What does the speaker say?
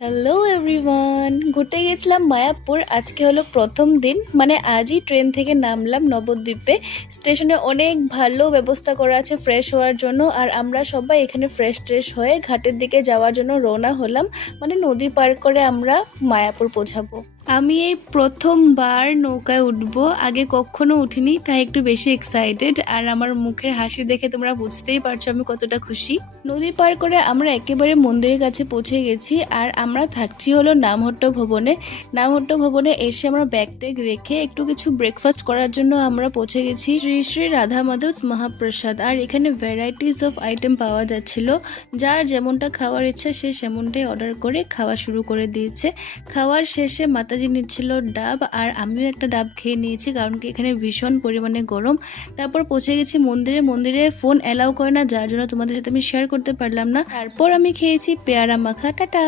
Hello everyone, ঘুরতে গেছিলাম মায়াপুর। আজকে হলো প্রথম দিন, মানে আজই ট্রেন থেকে নামলাম নবদ্বীপে। স্টেশনে অনেক ভালো ব্যবস্থা করা আছে ফ্রেশ হওয়ার জন্য, আর আমরা সবাই এখানে ফ্রেশ ট্রেশ হয়ে ঘাটের দিকে যাওয়ার জন্য রওনা হলাম। মানে নদী পার করে আমরা মায়াপুর পৌঁছাবো। আমি এই প্রথমবার নৌকায় উঠবো, আগে কখনো উঠিনি, তাই একটু বেশি এক্সাইটেড। আর আমার মুখের হাসি দেখে তোমরা বুঝতেই পারছো আমি কতটা খুশি। নদী পার করে আমরা একেবারে মন্দিরের কাছে পৌঁছে গেছি, আর আমরা থাকছি হলো নামহট্ট ভবনে। নামহট্ট ভবনে এসে আমরা ব্যাগ ট্যাগ রেখে একটু কিছু ব্রেকফাস্ট করার জন্য আমরা পৌঁছে গেছি শ্রী শ্রী রাধা মাধব মহাপ্রসাদ। আর এখানে ভ্যারাইটিস অফ আইটেম পাওয়া যাচ্ছিল, যার যেমনটা খাওয়ার ইচ্ছা সে সেমনটাই অর্ডার করে খাওয়া শুরু করে দিয়েছে। খাওয়ার শেষে মাতাজি নিচ্ছিল ডাব, আর আমিও একটা ডাব খেয়ে নিয়েছি, কারণ কি এখানে ভীষণ পরিমাণে গরম। তারপর পৌঁছে গেছি মন্দিরে। মন্দিরে ফোন অ্যালাউ করে না, যার জন্য তোমাদের সাথে আমি শেয়ার করতে পারলাম না। তারপর আমি খেয়েছি পেয়ারা মাখা। টাটা।